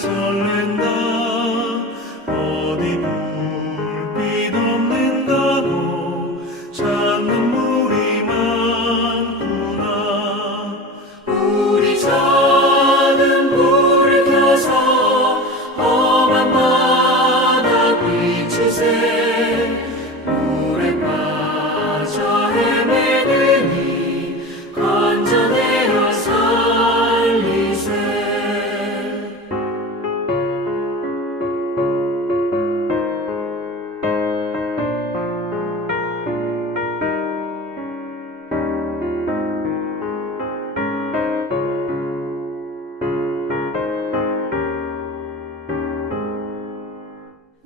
설렌다. 어디 불빛 없는다고 찾는 물이 많구나. 우리 작은 불을 켜서 험한 바다 비추세. 물에 빠져 헤매느니 건져내어 살리세.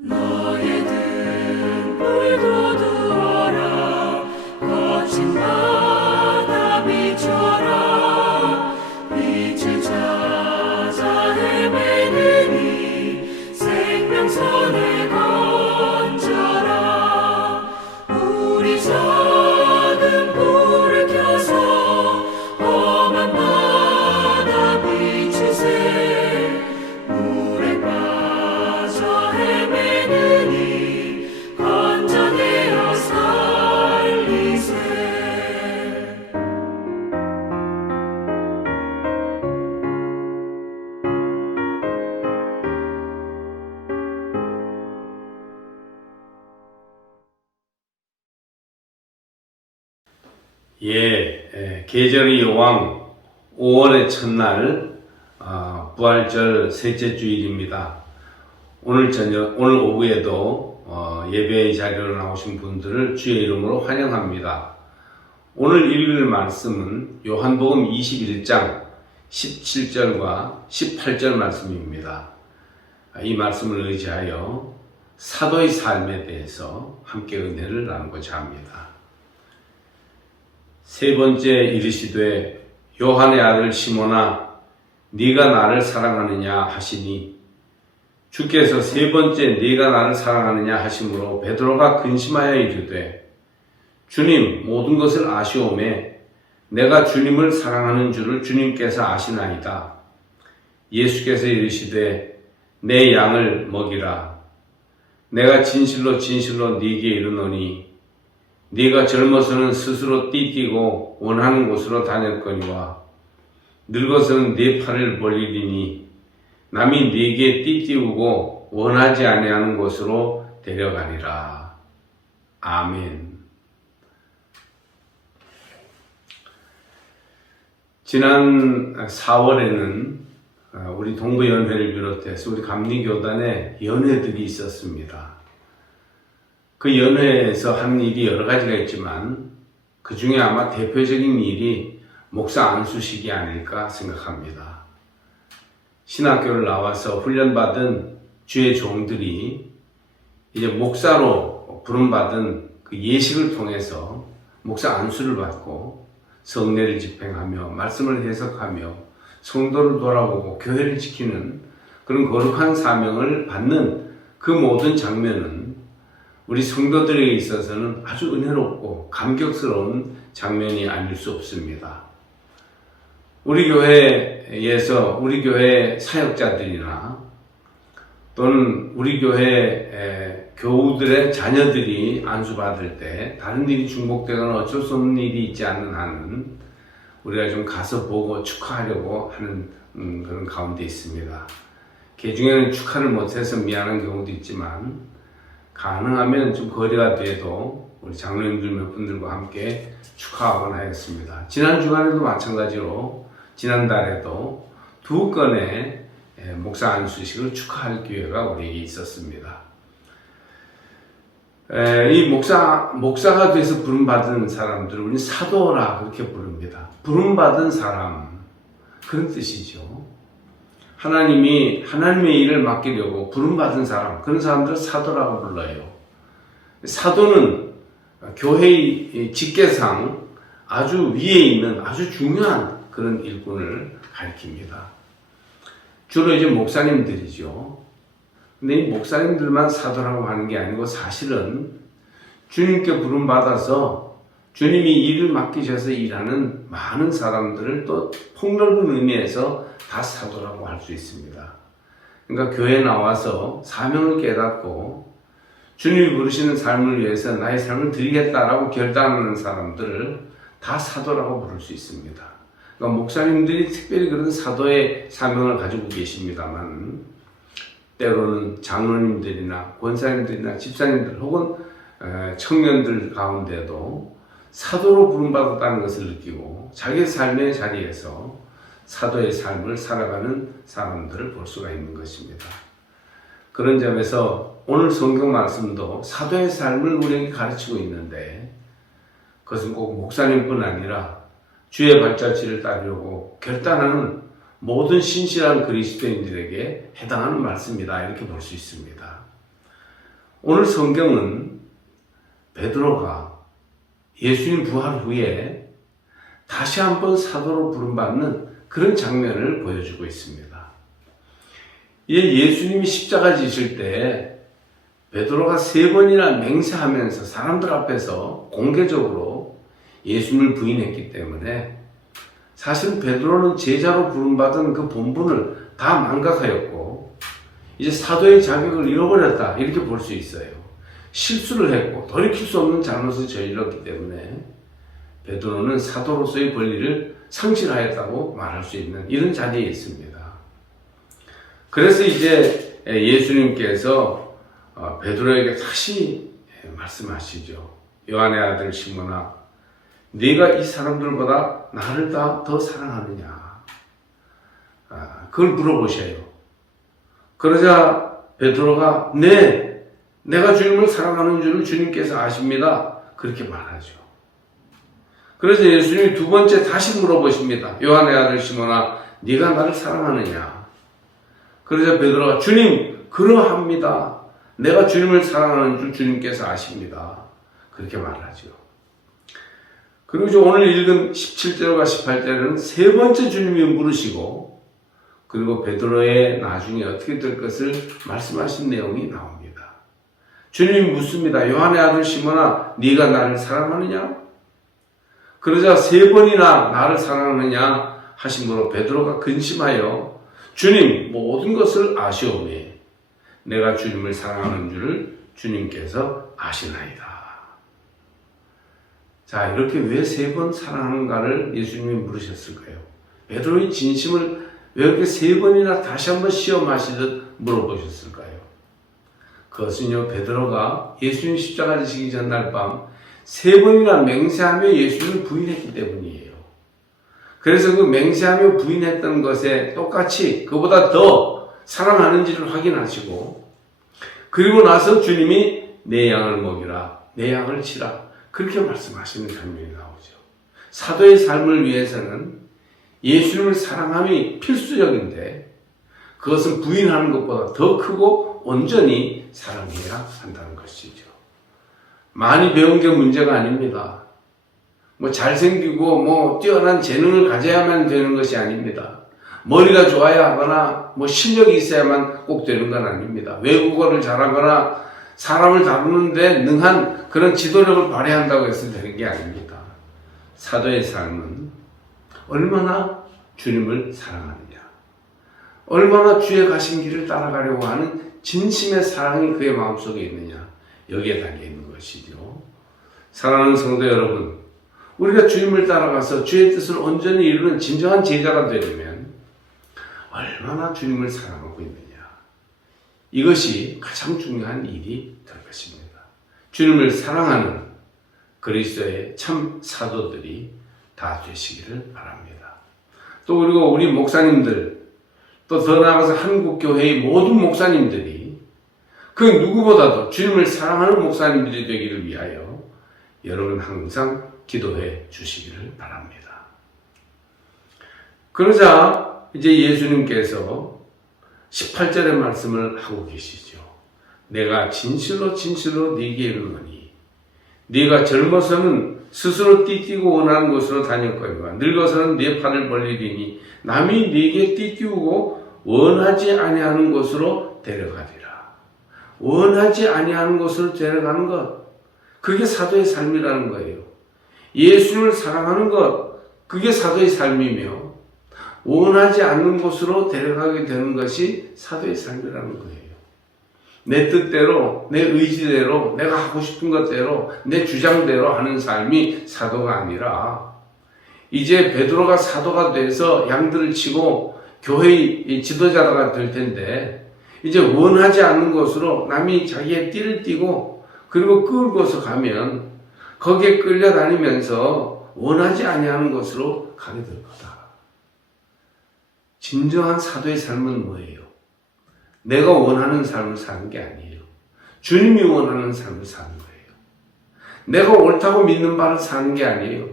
너의 등불도 두어라. 거친 바다 비춰라. 빛을 찾아 헤매느니 생명선을 건져라. 우리 작은 불을 켜서 험한 바다 비추세. 물에 빠져 헤매느니 건져내어 살리세. 계절의 여왕 5월의 첫날 부활절 셋째 주일입니다. 오늘 오후에도 예배의 자리로 나오신 분들을 주의 이름으로 환영합니다. 오늘 읽을 말씀은 요한복음 21장 17절과 18절 말씀입니다. 이 말씀을 의지하여 사도의 삶에 대해서 함께 은혜를 나누고자 합니다. 세 번째 이르시되 요한의 아들 시몬아 네가 나를 사랑하느냐 하시니, 주께서 세 번째 네가 나를 사랑하느냐 하심으로 베드로가 근심하여 이르되 주님 모든 것을 아시오매 내가 주님을 사랑하는 줄을 주님께서 아시나이다. 예수께서 이르시되 내 양을 먹이라. 내가 진실로 진실로 네게 이르노니 네가 젊어서는 스스로 띠뛰고 원하는 곳으로 다녔거니와 늙어서는 네 팔을 벌리리니 남이 네게 띠띠우고 원하지 아니하는 곳으로 데려가리라. 아멘. 지난 4월에는 우리 동부연회를 비롯해서 우리 감리교단에 연회들이 있었습니다. 그 연회에서 한 일이 여러 가지가 있지만 그 중에 아마 대표적인 일이 목사 안수식이 아닐까 생각합니다. 신학교를 나와서 훈련받은 주의 종들이 이제 목사로 부름받은 그 예식을 통해서 목사 안수를 받고 성례를 집행하며 말씀을 해석하며 성도를 돌아보고 교회를 지키는 그런 거룩한 사명을 받는 그 모든 장면은 우리 성도들에게 있어서는 아주 은혜롭고 감격스러운 장면이 아닐 수 없습니다. 우리 교회에서 우리 교회 사역자들이나 또는 우리 교회 교우들의 자녀들이 안수받을 때 다른 일이 중복되거나 어쩔 수 없는 일이 있지 않는 한은 우리가 좀 가서 보고 축하하려고 하는 그런 가운데 있습니다. 그 중에는 축하를 못해서 미안한 경우도 있지만 가능하면 좀 거리가 돼도 우리 장로님들 몇 분들과 함께 축하하곤 하였습니다. 지난 주간에도 마찬가지로 지난달에도 2건의 목사 안수식을 축하할 기회가 우리에게 있었습니다. 이 목사가 돼서 부름받은 사람들을 우리는 사도라 그렇게 부릅니다. 부름받은 사람, 그런 뜻이죠. 하나님의 일을 맡기려고 부름받은 사람, 그런 사람들을 사도라고 불러요. 사도는 교회의 직계상 아주 위에 있는 아주 중요한 그런 일꾼을 가리킵니다. 주로 이제 목사님들이죠. 근데 이 목사님들만 사도라고 하는 게 아니고 사실은 주님께 부름받아서 주님이 일을 맡기셔서 일하는 많은 사람들을 또 폭넓은 의미에서 다 사도라고 할 수 있습니다. 그러니까 교회에 나와서 사명을 깨닫고 주님이 부르시는 삶을 위해서 나의 삶을 드리겠다라고 결단하는 사람들을 다 사도라고 부를 수 있습니다. 그러니까 목사님들이 특별히 그런 사도의 사명을 가지고 계십니다만 때로는 장로님들이나 권사님들이나 집사님들 혹은 청년들 가운데도 사도로 부름받았다는 것을 느끼고 자기 삶의 자리에서 사도의 삶을 살아가는 사람들을 볼 수가 있는 것입니다. 그런 점에서 오늘 성경 말씀도 사도의 삶을 우리에게 가르치고 있는데 그것은 꼭 목사님뿐 아니라 주의 발자취를 따르려고 결단하는 모든 신실한 그리스도인들에게 해당하는 말씀이다 이렇게 볼 수 있습니다. 오늘 성경은 베드로가 예수님 부활 후에 다시 한번 사도로 부름받는 그런 장면을 보여주고 있습니다. 예수님이 십자가 지실 때 베드로가 3번이나 맹세하면서 사람들 앞에서 공개적으로 예수님을 부인했기 때문에 사실 베드로는 제자로 부름받은 그 본분을 다 망각하였고 이제 사도의 자격을 잃어버렸다 이렇게 볼 수 있어요. 실수를 했고 돌이킬 수 없는 잘못을 저질렀기 때문에 베드로는 사도로서의 권리를 상실하였다고 말할 수 있는 이런 자리에 있습니다. 그래서 이제 예수님께서 베드로에게 다시 말씀하시죠. 요한의 아들 시몬아, 네가 이 사람들보다 나를 더 사랑하느냐? 그걸 물어보셔요. 그러자 베드로가 네, 내가 주님을 사랑하는 줄을 주님께서 아십니다. 그렇게 말하죠. 그래서 예수님이 2번째 다시 물어보십니다. 요한의 아들 시몬아, 네가 나를 사랑하느냐? 그러자 베드로가 주님, 그러합니다. 내가 주님을 사랑하는 줄 주님께서 아십니다. 그렇게 말하죠. 그리고 오늘 읽은 17절과 18절은 3번째 주님이 물으시고 그리고 베드로의 나중에 어떻게 될 것을 말씀하신 내용이 나옵니다. 주님이 묻습니다. 요한의 아들 시몬아, 네가 나를 사랑하느냐? 그러자 3번이나 나를 사랑하느냐 하심으로 베드로가 근심하여 주님, 모든 것을 아시오매 내가 주님을 사랑하는 줄을 주님께서 아시나이다. 자, 이렇게 왜 3번 사랑하는가를 예수님이 물으셨을까요? 베드로의 진심을 왜 이렇게 3번이나 다시 한번 시험하시듯 물어보셨을까요? 그것은요, 베드로가 예수님 십자가 지시기 전날 밤 3번이나 맹세하며 예수님을 부인했기 때문이에요. 그래서 그 맹세하며 부인했던 것에 똑같이 그보다 더 사랑하는지를 확인하시고 그리고 나서 주님이 내 양을 먹이라, 내 양을 치라 그렇게 말씀하시는 장면이 나오죠. 사도의 삶을 위해서는 예수님을 사랑함이 필수적인데 그것은 부인하는 것보다 더 크고 온전히 사랑해야 한다는 것이죠. 많이 배운 게 문제가 아닙니다. 잘생기고 뛰어난 재능을 가져야만 되는 것이 아닙니다. 머리가 좋아야 하거나 실력이 있어야만 꼭 되는 건 아닙니다. 외국어를 잘하거나 사람을 다루는데 능한 그런 지도력을 발휘한다고 해서 되는 게 아닙니다. 사도의 삶은 얼마나 주님을 사랑하느냐, 얼마나 주의 가신 길을 따라가려고 하는 진심의 사랑이 그의 마음속에 있느냐, 여기에 달려 있는 것이죠. 사랑하는 성도 여러분, 우리가 주님을 따라가서 주의 뜻을 온전히 이루는 진정한 제자가 되려면 얼마나 주님을 사랑하고 있느냐, 이것이 가장 중요한 일이 될 것입니다. 주님을 사랑하는 그리스도의 참 사도들이 다 되시기를 바랍니다. 또 그리고 우리 목사님들, 또 더 나아가서 한국교회의 모든 목사님들이 그 누구보다도 주님을 사랑하는 목사님들이 되기를 위하여 여러분 항상 기도해 주시기를 바랍니다. 그러자 이제 예수님께서 18절의 말씀을 하고 계시죠. 내가 진실로 진실로 네게 이르노니 네가 젊어서는 스스로 띠띠고 원하는 곳으로 다녔거니와 늙어서는 네 팔을 벌리리니 남이 네게 띠띠우고 원하지 아니하는 곳으로 데려가리라. 원하지 아니하는 곳으로 데려가는 것, 그게 사도의 삶이라는 거예요. 예수님을 사랑하는 것, 그게 사도의 삶이며 원하지 않는 곳으로 데려가게 되는 것이 사도의 삶이라는 거예요. 내 뜻대로, 내 의지대로, 내가 하고 싶은 것대로, 내 주장대로 하는 삶이 사도가 아니라 이제 베드로가 사도가 돼서 양들을 치고 교회의 지도자가 될 텐데 이제 원하지 않는 곳으로 남이 자기의 띠를 띠고 그리고 끌고서 가면 거기에 끌려다니면서 원하지 아니하는 곳으로 가게 될 거다. 진정한 사도의 삶은 뭐예요? 내가 원하는 삶을 사는 게 아니에요. 주님이 원하는 삶을 사는 거예요. 내가 옳다고 믿는 바를 사는 게 아니에요.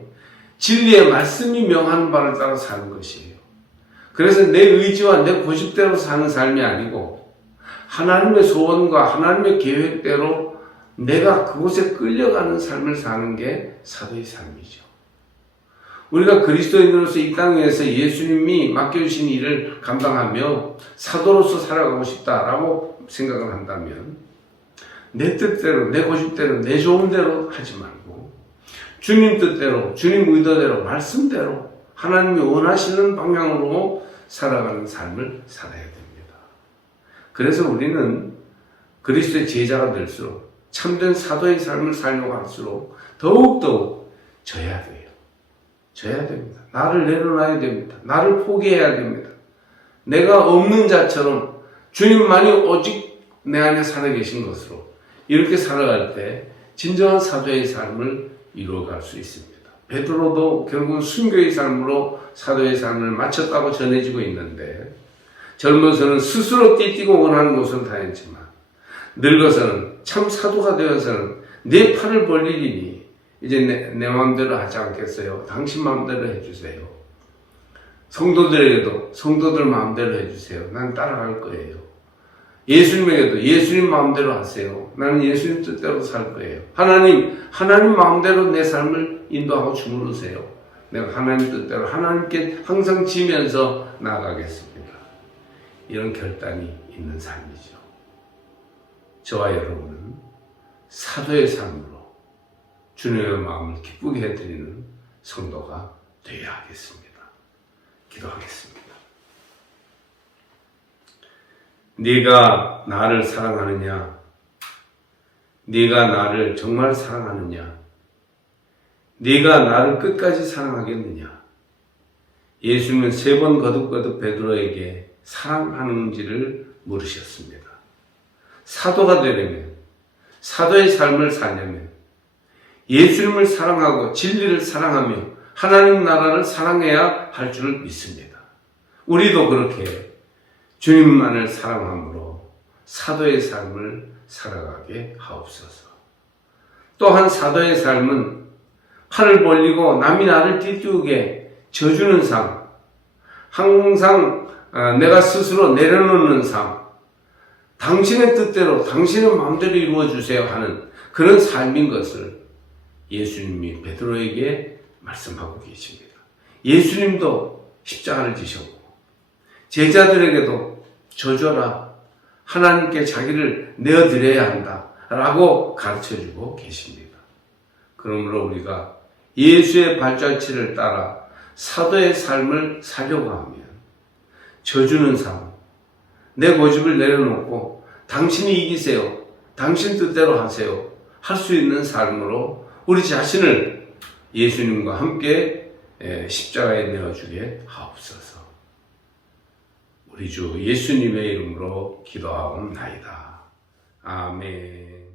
진리의 말씀이 명하는 바를 따라 사는 것이에요. 그래서 내 의지와 내 고집대로 사는 삶이 아니고 하나님의 소원과 하나님의 계획대로 내가 그곳에 끌려가는 삶을 사는 게 사도의 삶이죠. 우리가 그리스도인으로서 이 땅에서 예수님이 맡겨주신 일을 감당하며 사도로서 살아가고 싶다라고 생각을 한다면 내 뜻대로, 내 고집대로, 내 좋은 대로 하지 말고 주님 뜻대로, 주님 의도대로, 말씀대로 하나님이 원하시는 방향으로 살아가는 삶을 살아야 됩니다. 그래서 우리는 그리스도의 제자가 될수록 참된 사도의 삶을 살려고 할수록 더욱더욱 져야 돼요. 져야 됩니다. 나를 내려놔야 됩니다. 나를 포기해야 됩니다. 내가 없는 자처럼 주님만이 오직 내 안에 살아계신 것으로 이렇게 살아갈 때 진정한 사도의 삶을 이루어갈 수 있습니다. 베드로도 결국은 순교의 삶으로 사도의 삶을 마쳤다고 전해지고 있는데 젊어서는 스스로 띠띠고 원하는 곳은 다녔지만 늙어서는 참 사도가 되어서는 내 팔을 벌리리니 이제 내 마음대로 하지 않겠어요. 당신 마음대로 해주세요. 성도들에게도 성도들 마음대로 해주세요. 난 따라갈 거예요. 예수님에게도 예수님 마음대로 하세요. 나는 예수님 뜻대로 살 거예요. 하나님 마음대로 내 삶을 인도하고 주무르세요. 내가 하나님 뜻대로 하나님께 항상 지면서 나아가겠습니다. 이런 결단이 있는 삶이죠. 저와 여러분은 사도의 삶으로 주님의 마음을 기쁘게 해드리는 성도가 되어야 하겠습니다. 기도하겠습니다. 네가 나를 사랑하느냐? 네가 나를 정말 사랑하느냐? 네가 나를 끝까지 사랑하겠느냐? 예수님은 3번 거듭거듭 베드로에게 사랑하는지를 물으셨습니다. 사도가 되려면, 사도의 삶을 살려면 예수님을 사랑하고 진리를 사랑하며 하나님 나라를 사랑해야 할 줄을 믿습니다. 우리도 그렇게 주님만을 사랑함으로 사도의 삶을 살아가게 하옵소서. 또한 사도의 삶은 팔을 벌리고 남이 나를 띠띠우게 져주는 삶, 항상 내가 스스로 내려놓는 삶, 당신의 뜻대로 당신의 마음대로 이루어주세요 하는 그런 삶인 것을 예수님이 베드로에게 말씀하고 계십니다. 예수님도 십자가를 지셨고 제자들에게도 저주라 하나님께 자기를 내어드려야 한다 라고 가르쳐주고 계십니다. 그러므로 우리가 예수의 발자취를 따라 사도의 삶을 살려고 하면 저주는 삶, 내 고집을 내려놓고 당신이 이기세요, 당신 뜻대로 하세요 할 수 있는 삶으로 우리 자신을 예수님과 함께 십자가에 내어주게 하옵소서. 우리 주 예수님의 이름으로 기도하옵나이다. 아멘.